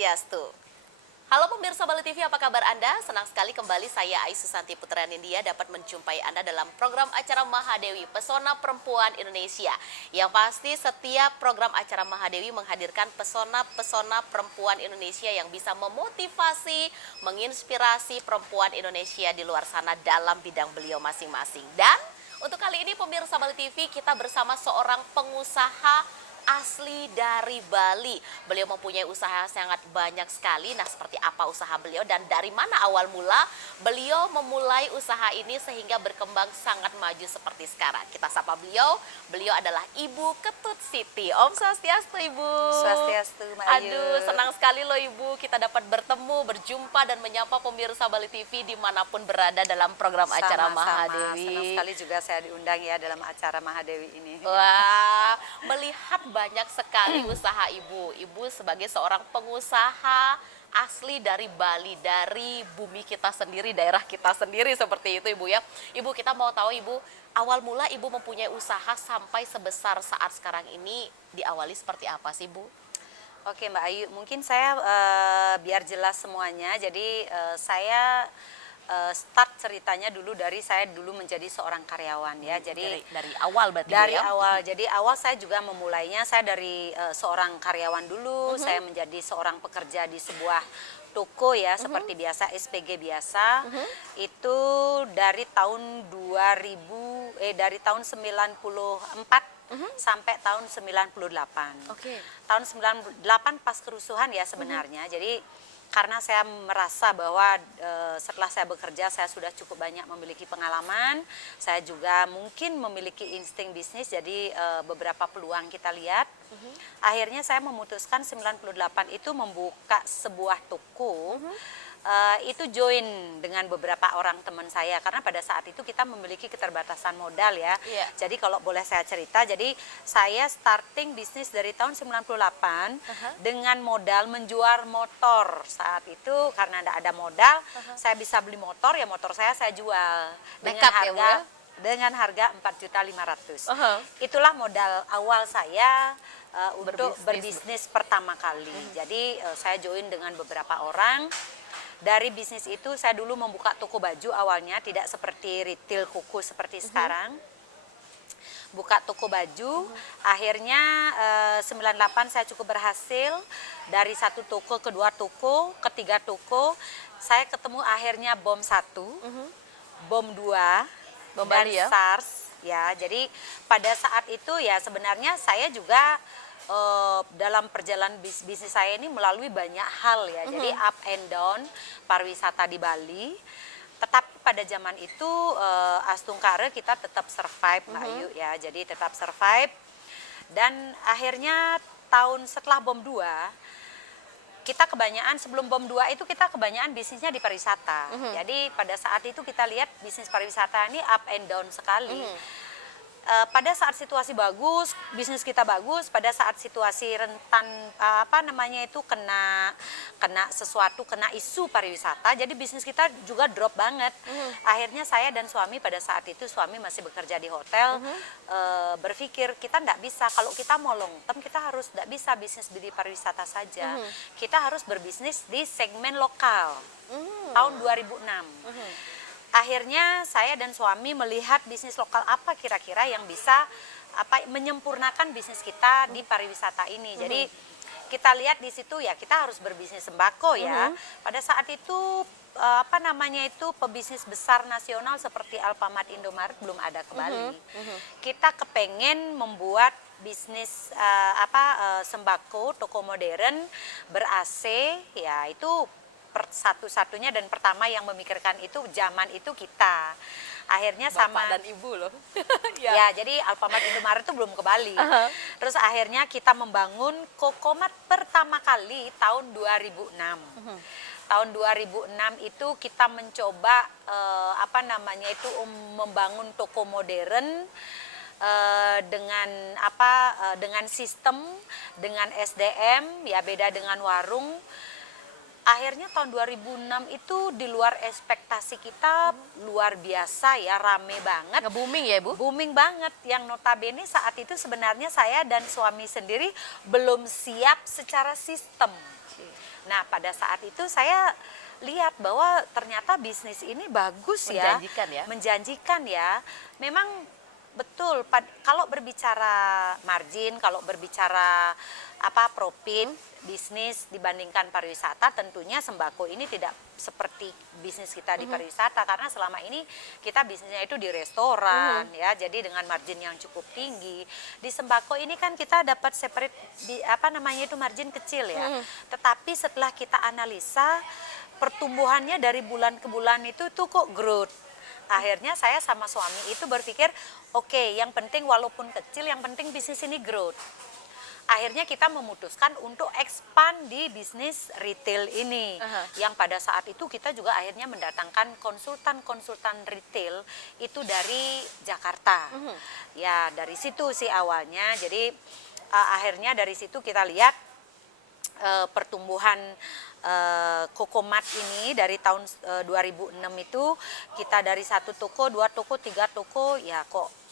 Swastiastu. Halo pemirsa Bali TV, apa kabar Anda? Senang sekali kembali saya Aisu Santi Putra Nindya dapat menjumpai Anda dalam program acara Mahadewi Pesona Perempuan Indonesia. Yang pasti setiap program acara Mahadewi menghadirkan pesona-pesona perempuan Indonesia yang bisa memotivasi, menginspirasi perempuan Indonesia di luar sana dalam bidang beliau masing-masing. Dan untuk kali ini pemirsa Bali TV kita bersama seorang pengusaha asli dari Bali. Beliau mempunyai usaha sangat banyak sekali. Nah, seperti apa usaha beliau dan dari mana awal mula beliau memulai usaha ini sehingga berkembang sangat maju seperti sekarang. Kita sapa beliau. Beliau adalah Ibu Ketut Siti. Om Swastiastu, Ibu. Swastiastu, Mbak Ayu. Aduh, senang sekali loh Ibu. Kita dapat bertemu, berjumpa dan menyapa pemirsa Bali TV dimanapun berada dalam program acara Mahadewi. Senang sekali juga saya diundang ya dalam acara Mahadewi ini. Wah, melihat banyak sekali usaha Ibu. Ibu sebagai seorang pengusaha asli dari Bali, dari bumi kita sendiri, daerah kita sendiri seperti itu Ibu ya. Ibu, kita mau tahu Ibu, awal mula Ibu mempunyai usaha sampai sebesar saat sekarang ini diawali seperti apa sih Bu? Oke Mbak Ayu, mungkin saya biar jelas semuanya. Jadi saya start ceritanya dulu dari saya dulu menjadi seorang karyawan ya. Jadi dari awal berarti dari ya? awal. Jadi awal saya juga memulainya saya dari seorang karyawan dulu. Saya menjadi seorang pekerja di sebuah toko ya seperti biasa SPG biasa. Itu dari tahun 94 sampai tahun 98. Oke. Tahun 98 pas kerusuhan ya sebenarnya. Jadi karena saya merasa bahwa setelah saya bekerja saya sudah cukup banyak memiliki pengalaman, saya juga mungkin memiliki insting bisnis, jadi beberapa peluang kita lihat. Akhirnya saya memutuskan 98 itu membuka sebuah toko. Itu join dengan beberapa orang teman saya karena pada saat itu kita memiliki keterbatasan modal ya. Jadi kalau boleh saya cerita, jadi saya starting bisnis dari tahun 98 dengan modal menjual motor. Saat itu karena tidak ada modal, saya bisa beli motor, ya motor saya jual dengan harga dengan harga 4.500.000. Itulah modal awal saya untuk berbisnis pertama kali. Jadi saya join dengan beberapa orang. Dari bisnis itu saya dulu membuka toko baju awalnya, tidak seperti retail kuku seperti sekarang. Buka toko baju, akhirnya 98 saya cukup berhasil. Dari satu toko, kedua toko, ketiga toko, saya ketemu akhirnya bom 1, bom 2, Bom dan Bali ya? SARS. Ya, jadi pada saat itu ya sebenarnya saya juga dalam perjalanan bisnis saya ini melalui banyak hal ya, jadi up and down pariwisata di Bali. Tetapi pada zaman itu Astungkare kita tetap survive Mbak Ayu ya, jadi tetap survive. Dan akhirnya tahun setelah bom 2, kita kebanyakan sebelum bom 2 itu kita kebanyakan bisnisnya di pariwisata. Jadi pada saat itu kita lihat bisnis pariwisata ini up and down sekali. Pada saat situasi bagus, bisnis kita bagus. Pada saat situasi rentan kena sesuatu, kena isu pariwisata, jadi bisnis kita juga drop banget. Akhirnya saya dan suami pada saat itu, suami masih bekerja di hotel, berpikir kita tidak bisa, kalau kita mau long term kita harus tidak bisa bisnis di pariwisata saja. Kita harus berbisnis di segmen lokal. Tahun 2006. Akhirnya saya dan suami melihat bisnis lokal apa kira-kira yang bisa menyempurnakan bisnis kita di pariwisata ini. Jadi kita lihat di situ ya kita harus berbisnis sembako ya. Pada saat itu pebisnis besar nasional seperti Alfamart, Indomaret belum ada ke Bali. Kita kepengen membuat bisnis sembako, toko modern ber-AC ya, itu satu-satunya dan pertama yang memikirkan itu zaman itu kita. Akhirnya Bapak sama dan Ibu loh. ya, jadi Alfamart Indomaret itu belum ke Bali. Terus akhirnya kita membangun Kokomat pertama kali tahun 2006. Tahun 2006 itu kita mencoba membangun toko modern dengan sistem, dengan SDM ya, beda dengan warung. Akhirnya tahun 2006 itu di luar ekspektasi kita, luar biasa ya, rame banget. Nge-booming ya Bu? Booming banget, yang notabene saat itu sebenarnya saya dan suami sendiri belum siap secara sistem. Nah, pada saat itu saya lihat bahwa ternyata bisnis ini bagus ya. Menjanjikan ya? Menjanjikan ya. Memang betul, kalau berbicara margin, kalau berbicara profit bisnis dibandingkan pariwisata, tentunya sembako ini tidak seperti bisnis kita di pariwisata, karena selama ini kita bisnisnya itu di restoran ya, jadi dengan margin yang cukup tinggi. Di sembako ini kan kita dapat separate itu margin kecil ya. Tetapi setelah kita analisa pertumbuhannya dari bulan ke bulan itu tuh kok growth. Akhirnya saya sama suami itu berpikir, oke, yang penting walaupun kecil, yang penting bisnis ini growth. Akhirnya kita memutuskan untuk expand di bisnis retail ini. Yang pada saat itu kita juga akhirnya mendatangkan konsultan-konsultan retail itu dari Jakarta. Ya, dari situ sih awalnya. Jadi akhirnya dari situ kita lihat pertumbuhan Kokomat ini dari tahun 2006 itu kita dari 1 toko, 2 toko, 3 toko, ya kok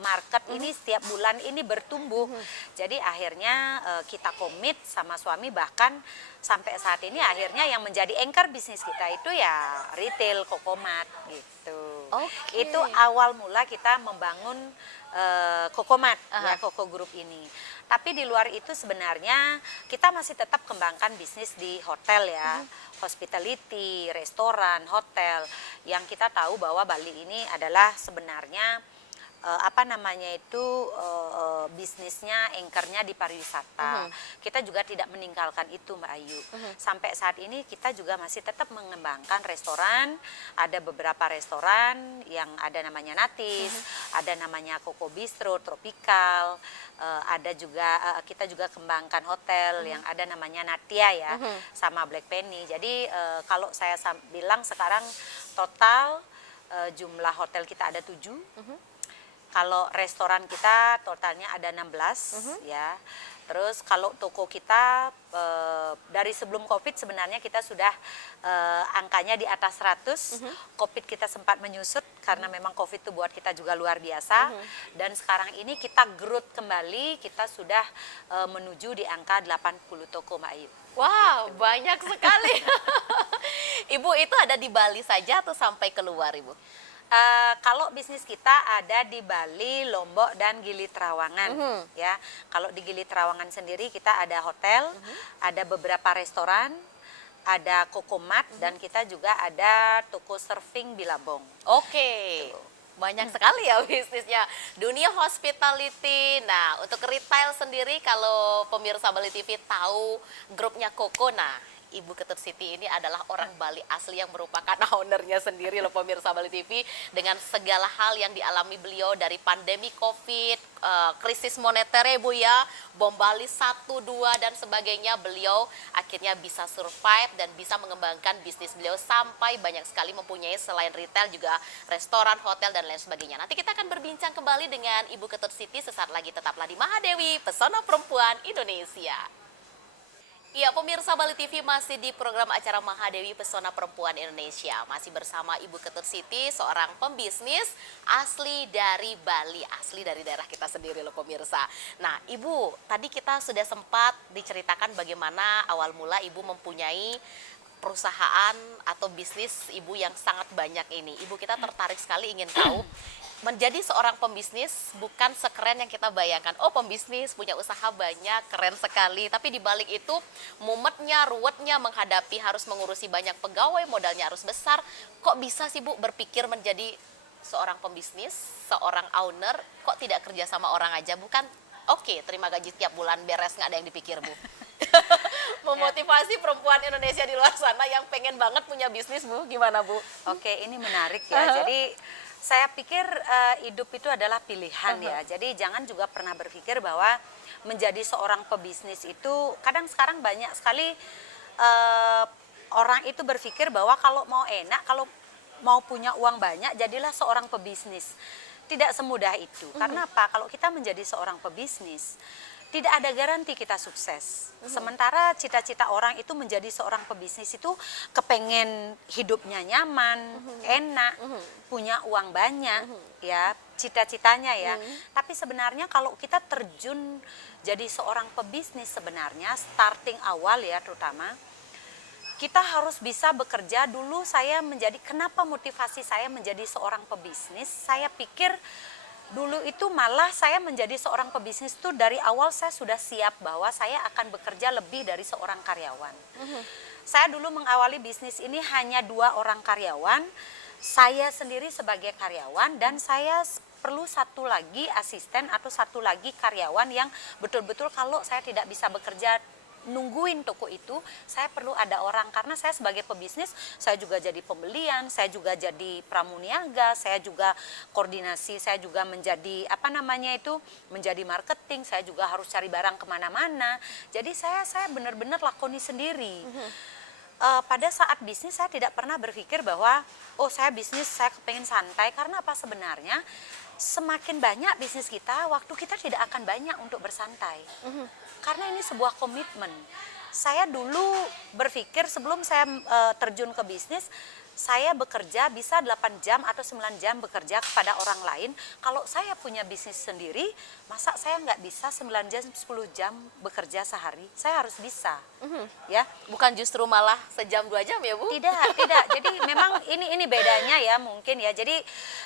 market ini setiap bulan ini bertumbuh. Jadi akhirnya kita komit sama suami, bahkan sampai saat ini akhirnya yang menjadi anchor bisnis kita itu ya retail Kokomat gitu. Itu awal mula kita membangun Kokomat ya, Koko Group ini. Tapi di luar itu sebenarnya kita masih tetap kembangkan bisnis di hotel ya, hospitality, restoran, hotel. Yang kita tahu bahwa Bali ini adalah sebenarnya bisnisnya anchornya di pariwisata. Kita juga tidak meninggalkan itu, Mbak Ayu. Sampai saat ini kita juga masih tetap mengembangkan restoran. Ada beberapa restoran yang ada namanya Natis, ada namanya Koko Bistro, Tropical, ada juga kita juga kembangkan hotel yang ada namanya Natia ya, sama Black Penny. Jadi kalau saya bilang sekarang total jumlah hotel kita ada 7. Kalau restoran kita totalnya ada 16 ya. Terus kalau toko kita dari sebelum Covid sebenarnya kita sudah angkanya di atas 100. Covid kita sempat menyusut karena memang Covid itu buat kita juga luar biasa. Dan sekarang ini kita growth kembali, kita sudah menuju di angka 80 toko, Mbak Ayu. Wow, banyak sekali. Ibu itu ada di Bali saja atau sampai keluar, Ibu? Kalau bisnis kita ada di Bali, Lombok, dan Gili Trawangan ya. Kalau di Gili Trawangan sendiri kita ada hotel, ada beberapa restoran, ada Kokomat, dan kita juga ada toko surfing Bilabong. Banyak sekali ya bisnisnya. Dunia hospitality. Nah, untuk retail sendiri kalau pemirsa Bali TV tahu grupnya Koko, nah Ibu Ketut Siti ini adalah orang Bali asli yang merupakan ownernya sendiri loh pemirsa Bali TV. Dengan segala hal yang dialami beliau dari pandemi Covid, krisis moneter ya Bu ya, bom Bali 1, 2 dan sebagainya, beliau akhirnya bisa survive dan bisa mengembangkan bisnis beliau sampai banyak sekali mempunyai selain retail juga restoran, hotel dan lain sebagainya. Nanti kita akan berbincang kembali dengan Ibu Ketut Siti sesaat lagi, tetaplah di Mahadewi, Pesona Perempuan Indonesia. Ya, pemirsa Bali TV masih di program acara Mahadewi Pesona Perempuan Indonesia. Masih bersama Ibu Ketut Siti, seorang pembisnis asli dari Bali, asli dari daerah kita sendiri loh pemirsa. Nah, Ibu, tadi kita sudah sempat diceritakan bagaimana awal mula Ibu mempunyai perusahaan atau bisnis Ibu yang sangat banyak ini. Ibu, kita tertarik sekali ingin tahu menjadi seorang pembisnis bukan sekeren yang kita bayangkan. Oh, pembisnis punya usaha banyak, keren sekali. Tapi di balik itu mumetnya, ruwetnya menghadapi harus mengurusi banyak pegawai, modalnya harus besar. Kok bisa sih Bu berpikir menjadi seorang pembisnis, seorang owner, kok tidak kerja sama orang aja? Bukan terima gaji tiap bulan beres, nggak ada yang dipikir Bu. Memotivasi perempuan Indonesia di luar sana yang pengen banget punya bisnis Bu, gimana Bu? Ini menarik ya. Jadi saya pikir hidup itu adalah pilihan ya. Jadi jangan juga pernah berpikir bahwa menjadi seorang pebisnis itu, kadang sekarang banyak sekali orang itu berpikir bahwa kalau mau enak, kalau mau punya uang banyak, jadilah seorang pebisnis. Tidak semudah itu. Karena apa? Kalau kita menjadi seorang pebisnis, tidak ada garansi kita sukses. Sementara cita-cita orang itu menjadi seorang pebisnis itu kepengen hidupnya nyaman, enak, punya uang banyak, ya cita-citanya ya. Tapi sebenarnya kalau kita terjun jadi seorang pebisnis sebenarnya starting awal ya terutama, kita harus bisa bekerja. Dulu saya menjadi, kenapa motivasi saya menjadi seorang pebisnis? Saya pikir dulu itu malah saya menjadi seorang pebisnis itu dari awal saya sudah siap bahwa saya akan bekerja lebih dari seorang karyawan. Saya dulu mengawali bisnis ini hanya 2 orang karyawan, saya sendiri sebagai karyawan dan saya perlu 1 lagi asisten atau 1 lagi karyawan yang betul-betul kalau saya tidak bisa bekerja nungguin toko itu, saya perlu ada orang karena saya sebagai pebisnis, saya juga jadi pembelian, saya juga jadi pramuniaga, saya juga koordinasi, saya juga menjadi menjadi marketing, saya juga harus cari barang kemana-mana. Jadi saya benar-benar lakoni sendiri. Pada saat bisnis saya tidak pernah berpikir bahwa saya bisnis saya kepengen santai, karena apa sebenarnya semakin banyak bisnis kita, waktu kita tidak akan banyak untuk bersantai. Karena ini sebuah komitmen. Saya dulu berpikir sebelum saya terjun ke bisnis, saya bekerja bisa 8 jam atau 9 jam bekerja kepada orang lain. Kalau saya punya bisnis sendiri, masa saya nggak bisa 9 jam, 10 jam bekerja sehari? Saya harus bisa. Ya, Bukan justru malah sejam 2 jam ya Bu? tidak. Jadi memang ini bedanya ya mungkin ya. Jadi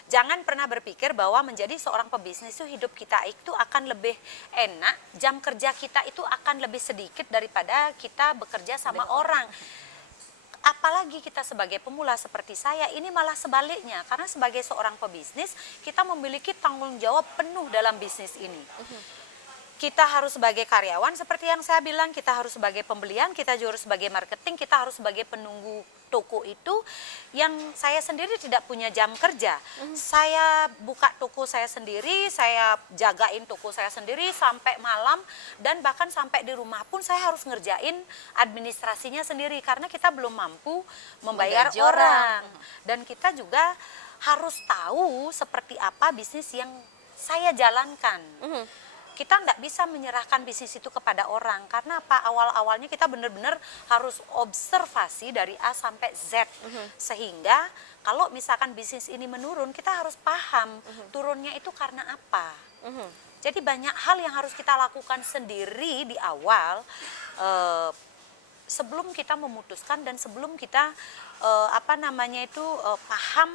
jangan pernah berpikir bahwa menjadi seorang pebisnis itu hidup kita itu akan lebih enak, jam kerja kita itu akan lebih sedikit daripada kita bekerja sama orang. Apalagi kita sebagai pemula seperti saya, ini malah sebaliknya. Karena sebagai seorang pebisnis, kita memiliki tanggung jawab penuh dalam bisnis ini. Kita harus sebagai karyawan, seperti yang saya bilang, kita harus sebagai pembelian, kita juga harus sebagai marketing, kita harus sebagai penunggu toko itu. Yang saya sendiri tidak punya jam kerja. Saya buka toko saya sendiri, saya jagain toko saya sendiri sampai malam, dan bahkan sampai di rumah pun saya harus ngerjain administrasinya sendiri karena kita belum mampu membayar Menggaji orang. Dan kita juga harus tahu seperti apa bisnis yang saya jalankan. Kita nggak bisa menyerahkan bisnis itu kepada orang karena apa, awal-awalnya kita benar-benar harus observasi dari A sampai Z, sehingga kalau misalkan bisnis ini menurun kita harus paham turunnya itu karena apa. Jadi banyak hal yang harus kita lakukan sendiri di awal sebelum kita memutuskan dan sebelum kita paham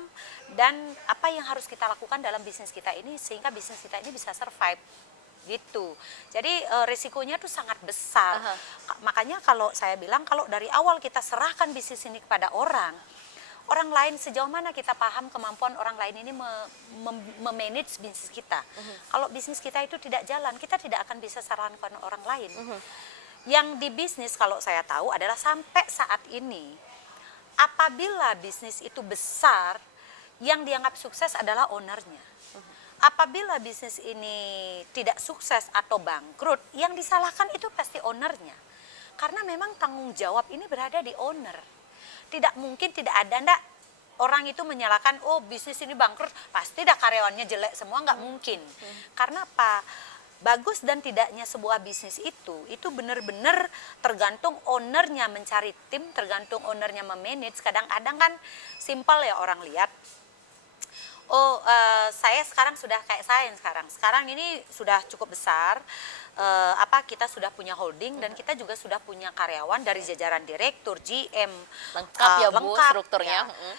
dan apa yang harus kita lakukan dalam bisnis kita ini sehingga bisnis kita ini bisa survive. Gitu. Jadi risikonya tuh sangat besar. Makanya kalau saya bilang kalau dari awal kita serahkan bisnis ini kepada orang lain sejauh mana kita paham kemampuan orang lain ini memanage bisnis kita. Kalau bisnis kita itu tidak jalan, kita tidak akan bisa sarankan orang lain. Yang di bisnis kalau saya tahu adalah sampai saat ini, apabila bisnis itu besar, yang dianggap sukses adalah ownernya. Apabila bisnis ini tidak sukses atau bangkrut, yang disalahkan itu pasti ownernya. Karena memang tanggung jawab ini berada di owner. Tidak mungkin tidak ada orang itu menyalahkan, bisnis ini bangkrut, pasti dah karyawannya jelek semua, nggak mungkin. Karena apa? Bagus dan tidaknya sebuah bisnis itu benar-benar tergantung ownernya mencari tim, tergantung ownernya memanage. Kadang-kadang kan simpel ya orang lihat, saya sekarang sudah kayak saya sekarang ini sudah cukup besar, kita sudah punya holding dan kita juga sudah punya karyawan dari jajaran direktur, GM, Lengkap ya Bu lengkap, strukturnya. ya.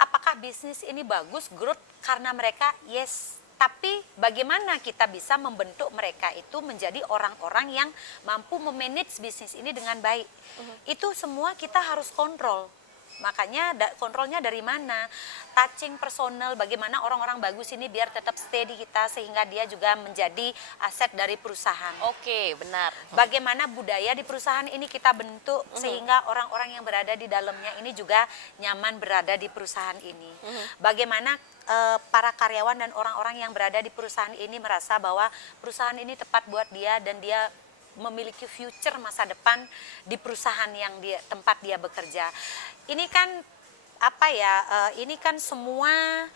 Apakah bisnis ini bagus, growth karena mereka? Yes. Tapi bagaimana kita bisa membentuk mereka itu menjadi orang-orang yang mampu memanage bisnis ini dengan baik? Itu semua kita harus kontrol. Makanya kontrolnya dari mana? Touching personal, bagaimana orang-orang bagus ini biar tetap stay di kita sehingga dia juga menjadi aset dari perusahaan. Oke, benar. Bagaimana budaya di perusahaan ini kita bentuk sehingga orang-orang yang berada di dalamnya ini juga nyaman berada di perusahaan ini. Bagaimana para karyawan dan orang-orang yang berada di perusahaan ini merasa bahwa perusahaan ini tepat buat dia dan dia memiliki future masa depan di perusahaan yang tempat dia bekerja. Ini kan ini kan semua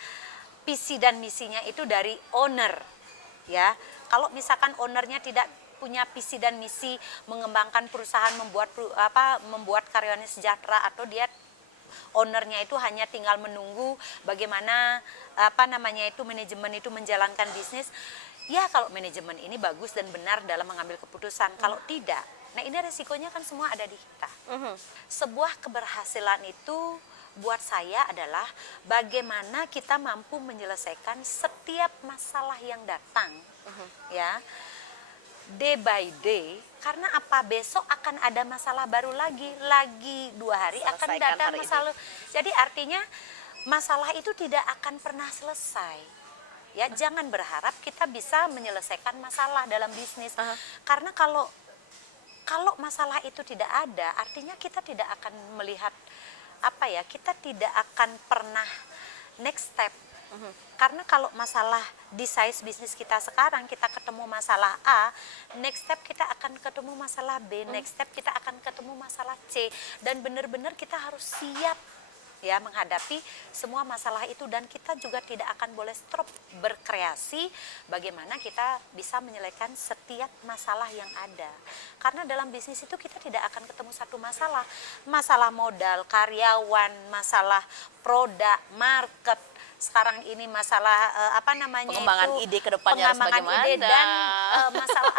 visi dan misinya itu dari owner, ya. Kalau misalkan ownernya tidak punya visi dan misi mengembangkan perusahaan, membuat karyawannya sejahtera, atau dia ownernya itu hanya tinggal menunggu bagaimana manajemen itu menjalankan bisnis. Ya, kalau manajemen ini bagus dan benar dalam mengambil keputusan. Kalau tidak, nah ini resikonya kan semua ada di kita. Sebuah keberhasilan itu buat saya adalah bagaimana kita mampu menyelesaikan setiap masalah yang datang, ya, day by day. Karena apa, besok akan ada masalah baru lagi 2 hari akan Selesaikan datang hari masalah. Jadi artinya masalah itu tidak akan pernah selesai. Ya, jangan berharap kita bisa menyelesaikan masalah dalam bisnis. Karena kalau masalah itu tidak ada, artinya kita tidak akan melihat kita tidak akan pernah next step. Karena kalau masalah di size bisnis kita sekarang, kita ketemu masalah A, next step kita akan ketemu masalah B, next step kita akan ketemu masalah C, dan benar-benar kita harus siap ya menghadapi semua masalah itu, dan kita juga tidak akan boleh stop berkreasi bagaimana kita bisa menyelesaikan setiap masalah yang ada. Karena dalam bisnis itu kita tidak akan ketemu satu masalah modal, karyawan, masalah produk, market. Sekarang ini masalah pengembangan ide ke depannya harus bagaimana, ide, dan masalah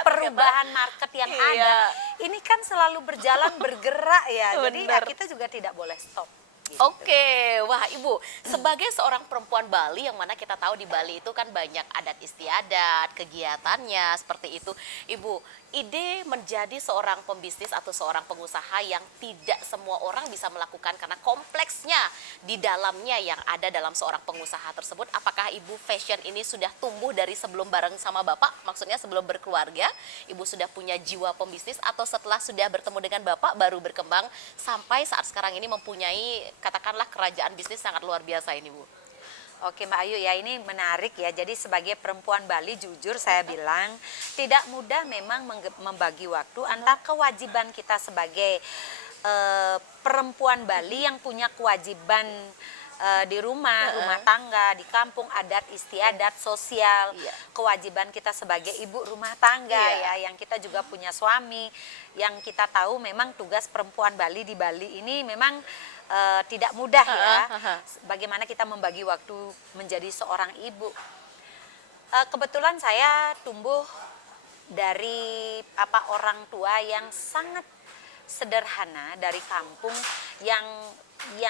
perubahan market yang ada. Ini kan selalu berjalan bergerak ya. Jadi ya kita juga tidak boleh stop. Gitu. Oke, wah Ibu, sebagai seorang perempuan Bali, yang mana kita tahu di Bali itu kan banyak adat istiadat, kegiatannya seperti itu. Ibu, ide menjadi seorang pembisnis atau seorang pengusaha yang tidak semua orang bisa melakukan karena kompleksnya di dalamnya yang ada dalam seorang pengusaha tersebut. Apakah Ibu fashion ini sudah tumbuh dari sebelum bareng sama Bapak? Maksudnya sebelum berkeluarga, Ibu sudah punya jiwa pembisnis, atau setelah sudah bertemu dengan Bapak baru berkembang sampai saat sekarang ini mempunyai katakanlah kerajaan bisnis sangat luar biasa ini, Bu? Oke Mbak Ayu, ya ini menarik ya. Jadi sebagai perempuan Bali, jujur saya bilang tidak mudah memang membagi waktu antara kewajiban kita sebagai perempuan Bali yang punya kewajiban di rumah tangga, di kampung, adat istiadat, sosial, kewajiban kita sebagai ibu rumah tangga ya, yang kita juga punya suami, yang kita tahu memang tugas perempuan Bali di Bali ini memang tidak mudah ya. Bagaimana kita membagi waktu menjadi seorang ibu. Kebetulan saya tumbuh dari orang tua yang sangat sederhana, dari kampung yang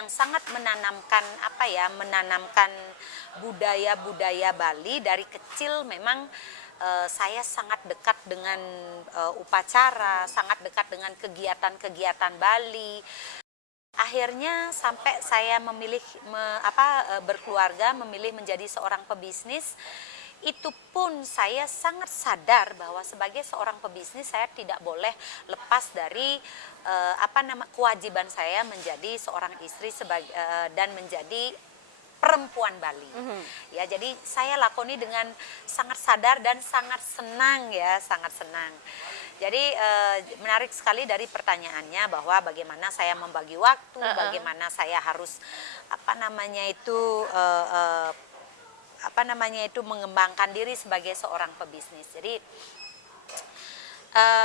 sangat menanamkan budaya Bali. Dari kecil memang saya sangat dekat dengan upacara, sangat dekat dengan kegiatan-kegiatan Bali. Akhirnya sampai saya memilih berkeluarga, memilih menjadi seorang pebisnis. Itu pun saya sangat sadar bahwa sebagai seorang pebisnis saya tidak boleh lepas dari kewajiban saya menjadi seorang istri dan menjadi perempuan Bali. Ya, jadi saya lakoni dengan sangat sadar dan sangat senang ya, sangat senang. Jadi menarik sekali dari pertanyaannya bahwa bagaimana saya membagi waktu, bagaimana saya harus mengembangkan diri sebagai seorang pebisnis. Jadi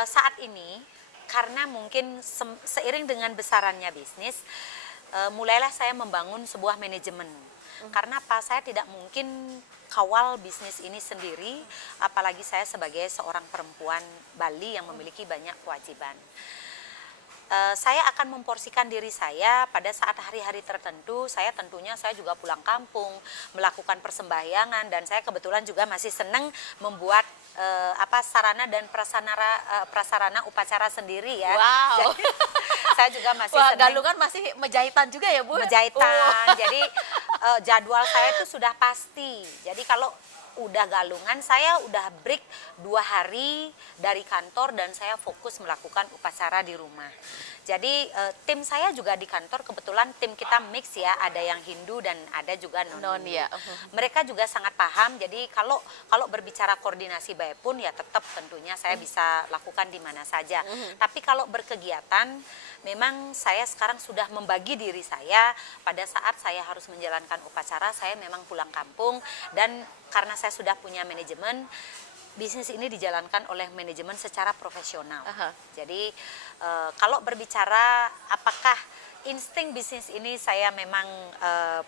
saat ini karena mungkin seiring dengan besarannya bisnis, mulailah saya membangun sebuah manajemen. Karena apa? Saya tidak mungkin kawal bisnis ini sendiri, apalagi saya sebagai seorang perempuan Bali yang memiliki banyak kewajiban. Saya akan memporsikan diri saya pada saat hari-hari tertentu. Saya juga pulang kampung, melakukan persembahyangan, dan saya kebetulan juga masih senang membuat sarana dan prasarana upacara sendiri ya. Wow. Jadi, saya juga masih senang. Galungan masih mejahitan juga ya, Bu? Mejahitan. Jadi jadwal saya itu sudah pasti. Jadi kalau udah galungan, saya udah break 2 hari dari kantor dan saya fokus melakukan upacara di rumah. Jadi tim saya juga di kantor, kebetulan tim kita mix ya, ada yang Hindu dan ada juga non ya. Mereka juga sangat paham. Jadi kalau berbicara koordinasi baik pun ya tetap tentunya saya bisa lakukan di mana saja. Tapi kalau berkegiatan, memang saya sekarang sudah membagi diri saya pada saat saya harus menjalankan melaksanakan upacara saya memang pulang kampung, dan karena saya sudah punya manajemen, bisnis ini dijalankan oleh manajemen secara profesional. Jadi kalau berbicara apakah insting bisnis ini saya memang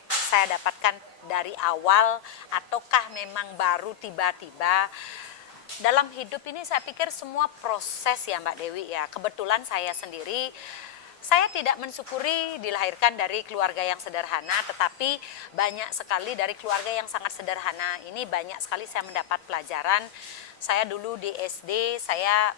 saya dapatkan dari awal ataukah memang baru tiba-tiba, dalam hidup ini saya pikir semua proses ya Mbak Dewi ya. Kebetulan saya sendiri, saya tidak mensyukuri dilahirkan dari keluarga yang sederhana, tetapi banyak sekali dari keluarga yang sangat sederhana ini banyak sekali saya mendapat pelajaran. Saya dulu di SD, saya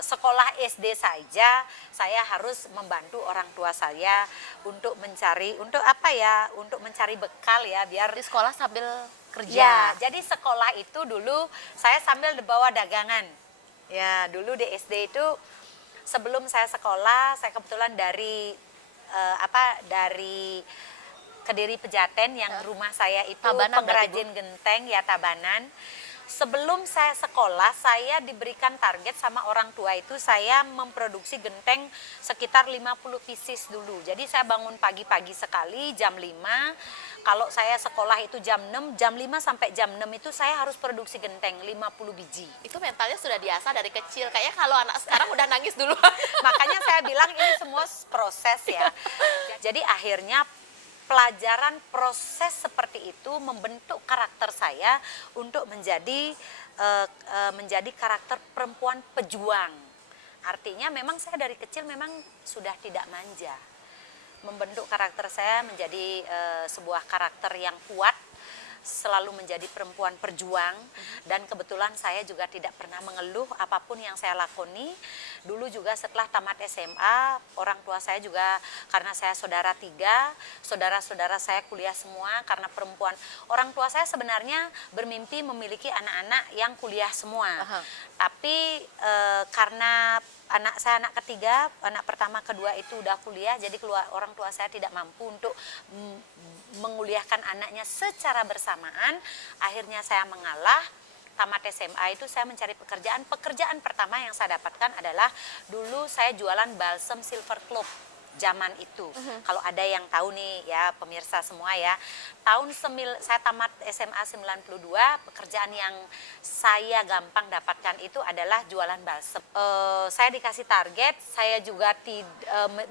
sekolah SD saja, saya harus membantu orang tua saya untuk mencari, untuk apa ya, untuk mencari bekal ya, biar Di sekolah sambil kerja. ya, jadi sekolah itu dulu saya sambil bawa dagangan. Ya, dulu di SD itu sebelum saya sekolah, saya kebetulan dari dari Kediri Pejaten yang rumah saya itu Tabanan berarti, pengrajin genteng ya, Tabanan. Sebelum saya sekolah, saya diberikan target sama orang tua itu, saya memproduksi genteng sekitar 50 pieces dulu. Jadi saya bangun pagi-pagi sekali jam 5. Kalau saya sekolah itu jam 6, jam 5 sampai jam 6 itu saya harus produksi genteng 50 biji. Itu mentalnya sudah diasah dari kecil. Kayaknya kalau anak sekarang udah nangis dulu. Makanya saya bilang ini semua proses ya. Jadi akhirnya pelajaran proses seperti itu membentuk karakter saya untuk menjadi karakter perempuan pejuang. Artinya memang saya dari kecil memang sudah tidak manja. Membentuk karakter saya menjadi sebuah karakter yang kuat, selalu menjadi perempuan perjuang, dan kebetulan saya juga tidak pernah mengeluh apapun yang saya lakoni. Dulu juga setelah tamat SMA, orang tua saya juga, karena saya saudara 3, saudara-saudara saya kuliah semua karena perempuan. Orang tua saya sebenarnya bermimpi memiliki anak-anak yang kuliah semua. Tapi karena anak saya anak ketiga, anak pertama kedua itu udah kuliah, jadi orang tua saya tidak mampu untuk menguliahkan anaknya secara bersamaan. Akhirnya saya mengalah. Tamat SMA itu saya mencari pekerjaan. Pekerjaan pertama yang saya dapatkan adalah dulu saya jualan balsem Silver Club zaman itu. Kalau ada yang tahu nih ya pemirsa semua ya, saya tamat SMA 92, pekerjaan yang saya gampang dapatkan itu adalah jualan balsem. Saya dikasih target, saya juga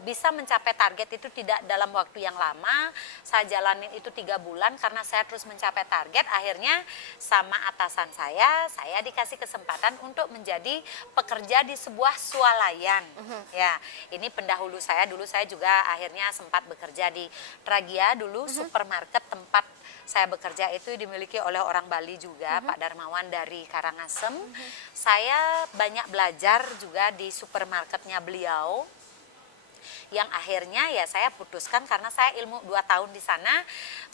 bisa mencapai target itu tidak dalam waktu yang lama. Saya jalanin itu 3 bulan karena saya terus mencapai target. Akhirnya sama atasan saya dikasih kesempatan untuk menjadi pekerja di sebuah swalayan. Ya, ini pendahulu saya, dulu saya juga akhirnya sempat bekerja di Tragia dulu, supermarket tempat saya bekerja itu dimiliki oleh orang Bali juga, Pak Darmawan dari Karangasem. Saya banyak belajar juga di supermarketnya beliau, yang akhirnya ya saya putuskan karena saya ilmu 2 tahun di sana,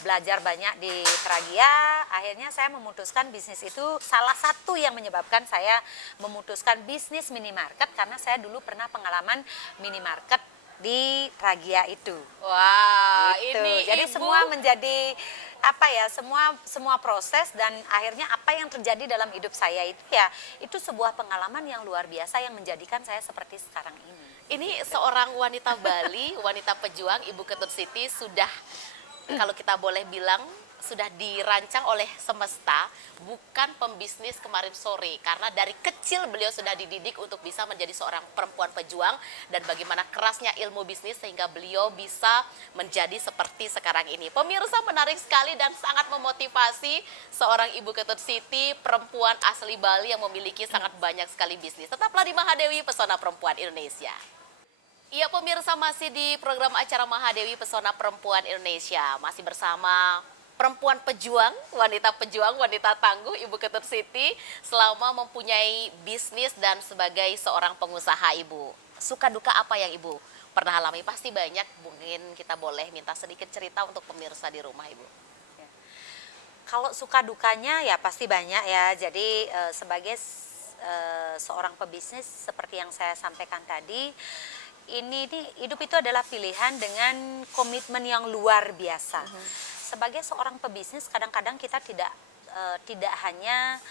belajar banyak di Tragia, akhirnya saya memutuskan bisnis itu. Salah satu yang menyebabkan saya memutuskan bisnis minimarket karena saya dulu pernah pengalaman minimarket di Tragia itu. Wah, Gitu. ini Jadi Ibu semua menjadi apa ya, semua proses, dan akhirnya apa yang terjadi dalam hidup saya itu ya itu sebuah pengalaman yang luar biasa yang menjadikan saya seperti sekarang ini. ini seorang wanita Bali, wanita pejuang, Ibu Ketut Siti sudah, kalau kita boleh bilang, sudah dirancang oleh semesta, bukan pembisnis kemarin sore. Karena dari kecil beliau sudah dididik untuk bisa menjadi seorang perempuan pejuang, dan bagaimana kerasnya ilmu bisnis sehingga beliau bisa menjadi seperti sekarang ini. Pemirsa, menarik sekali dan sangat memotivasi seorang Ibu Ketut Siti, perempuan asli Bali yang memiliki sangat banyak sekali bisnis. Tetaplah di Mahadewi, Pesona Perempuan Indonesia. Iya pemirsa, masih di program acara Mahadewi Pesona Perempuan Indonesia. Masih bersama perempuan pejuang, wanita tangguh, Ibu Ketut Siti, selama mempunyai bisnis dan sebagai seorang pengusaha. Ibu, suka duka apa yang Ibu pernah alami? Pasti banyak, mungkin kita boleh minta sedikit cerita untuk pemirsa di rumah, Ibu. Kalau suka dukanya ya pasti banyak ya. Jadi sebagai seorang pebisnis seperti yang saya sampaikan tadi, ini hidup itu adalah pilihan dengan komitmen yang luar biasa. Sebagai seorang pebisnis kadang-kadang kita tidak hanya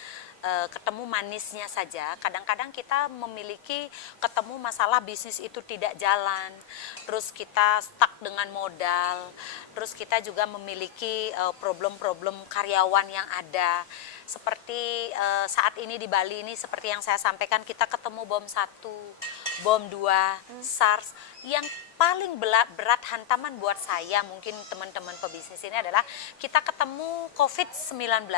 ketemu manisnya saja. Kadang-kadang kita memiliki ketemu masalah bisnis itu tidak jalan, terus kita stuck dengan modal, terus kita juga memiliki problem-problem karyawan yang ada. Seperti saat ini di Bali ini, seperti yang saya sampaikan, kita ketemu bom 1, bom 2, SARS. Yang paling berat hantaman buat saya, mungkin teman-teman pebisnis ini adalah kita ketemu COVID-19.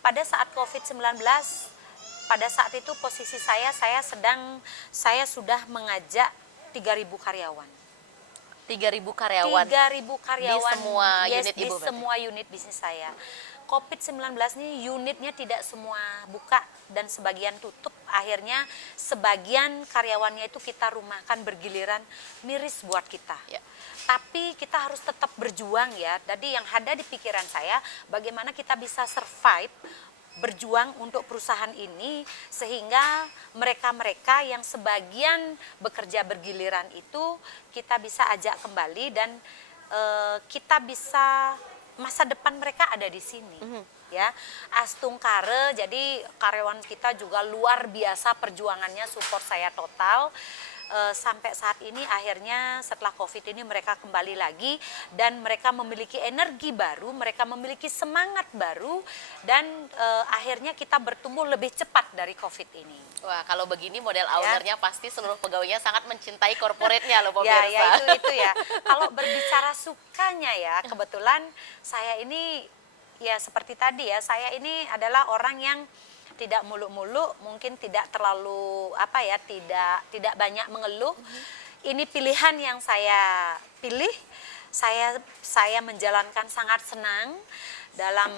Pada saat COVID-19, pada saat itu posisi saya sudah mengajak 3.000 karyawan. 3.000 karyawan. 3.000 karyawan di semua unit di Ibu berarti? semua unit bisnis saya. COVID-19 ini unitnya tidak semua buka dan sebagian tutup. Akhirnya sebagian karyawannya itu kita rumahkan bergiliran, miris buat kita. Ya. Tapi kita harus tetap berjuang ya. Jadi yang ada di pikiran saya, bagaimana kita bisa survive, berjuang untuk perusahaan ini, sehingga mereka-mereka yang sebagian bekerja bergiliran itu kita bisa ajak kembali dan kita bisa, masa depan mereka ada di sini. Ya, Astungkare, jadi karyawan kita juga luar biasa perjuangannya, support saya total. Sampai saat ini akhirnya setelah COVID ini mereka kembali lagi dan mereka memiliki energi baru, mereka memiliki semangat baru dan akhirnya kita bertumbuh lebih cepat dari COVID ini. Wah, kalau begini model ownernya pasti seluruh pegawainya sangat mencintai corporate-nya loh pemirsa. Ya itu ya. Kalau berbicara sukanya ya, kebetulan saya ini ya seperti tadi ya, saya ini adalah orang yang tidak muluk-muluk, mungkin tidak terlalu tidak banyak mengeluh. Ini pilihan yang saya pilih. Saya menjalankan sangat senang dalam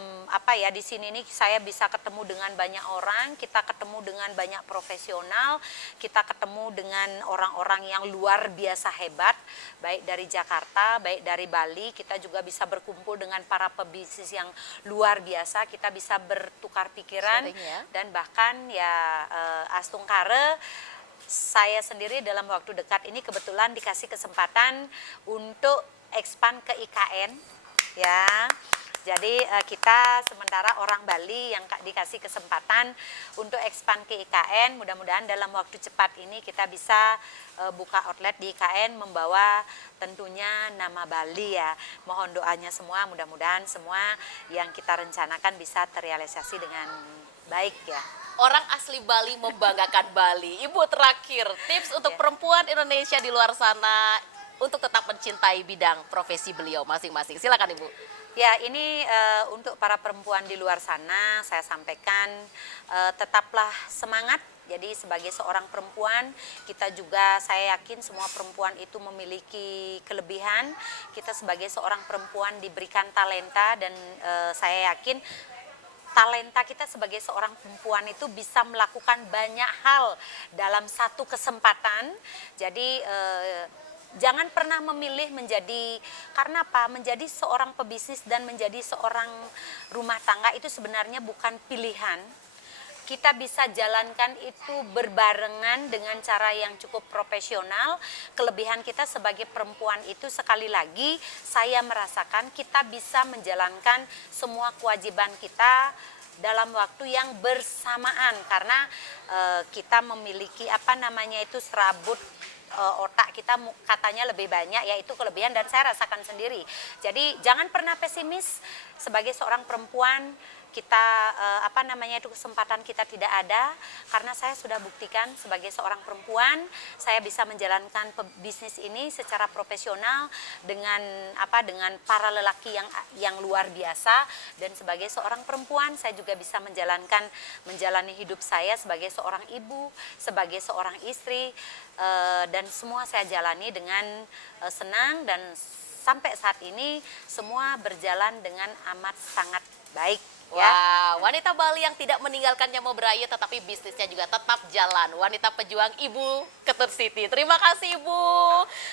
di sini nih saya bisa ketemu dengan banyak orang, kita ketemu dengan banyak profesional, kita ketemu dengan orang-orang yang luar biasa hebat, baik dari Jakarta, baik dari Bali. Kita juga bisa berkumpul dengan para pebisnis yang luar biasa, kita bisa bertukar pikiran. Sharing, ya. Dan bahkan ya Astungkare, saya sendiri dalam waktu dekat ini kebetulan dikasih kesempatan untuk expand ke IKN ya. Jadi kita sementara orang Bali yang dikasih kesempatan untuk expand ke IKN, mudah-mudahan dalam waktu cepat ini kita bisa buka outlet di IKN membawa tentunya nama Bali ya. Mohon doanya semua, mudah-mudahan semua yang kita rencanakan bisa terrealisasi dengan baik ya. Orang asli Bali membanggakan Bali. Ibu, terakhir tips untuk perempuan Indonesia di luar sana untuk tetap mencintai bidang profesi beliau masing-masing. Silakan Ibu. Ya, ini untuk para perempuan di luar sana saya sampaikan tetaplah semangat. Jadi sebagai seorang perempuan, kita juga, saya yakin semua perempuan itu memiliki kelebihan. Kita sebagai seorang perempuan diberikan talenta dan saya yakin talenta kita sebagai seorang perempuan itu bisa melakukan banyak hal dalam satu kesempatan. Jadi jangan pernah memilih karena apa? Menjadi seorang pebisnis dan menjadi seorang rumah tangga itu sebenarnya bukan pilihan. Kita bisa jalankan itu berbarengan dengan cara yang cukup profesional. Kelebihan kita sebagai perempuan itu, sekali lagi saya merasakan kita bisa menjalankan semua kewajiban kita dalam waktu yang bersamaan karena kita memiliki serabut otak kita katanya lebih banyak, yaitu kelebihan dan saya rasakan sendiri. Jadi jangan pernah pesimis sebagai seorang perempuan. Kita kesempatan kita tidak ada karena saya sudah buktikan sebagai seorang perempuan saya bisa menjalankan bisnis ini secara profesional dengan para lelaki yang luar biasa, dan sebagai seorang perempuan saya juga bisa menjalani hidup saya sebagai seorang ibu, sebagai seorang istri, dan semua saya jalani dengan senang dan sampai saat ini semua berjalan dengan amat sangat baik. Ya. Wow, wanita Bali yang tidak meninggalkannya mau berayu tetapi bisnisnya juga tetap jalan. Wanita pejuang Ibu Ketut Siti. Terima kasih Ibu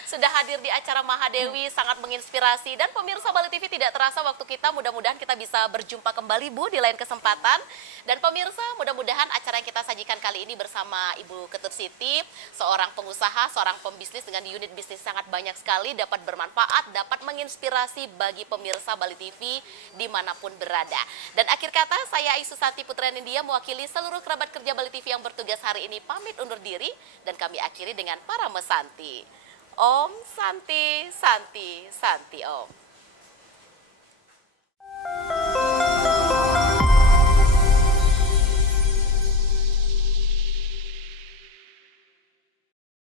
sudah hadir di acara Mahadewi, sangat menginspirasi. Dan pemirsa Bali TV, tidak terasa waktu kita, mudah-mudahan kita bisa berjumpa kembali Bu di lain kesempatan. Dan pemirsa, mudah-mudahan acara yang kita sajikan kali ini bersama Ibu Ketut Siti, seorang pengusaha, seorang pembisnis dengan unit bisnis sangat banyak sekali, dapat bermanfaat, dapat menginspirasi bagi pemirsa Bali TV dimanapun berada. Dan akhir kata, saya Aisu Santi Putra Nindya mewakili seluruh kerabat kerja Bali TV yang bertugas hari ini pamit undur diri dan kami akhiri dengan para mesanti. Om Santi, Santi, Santi Om.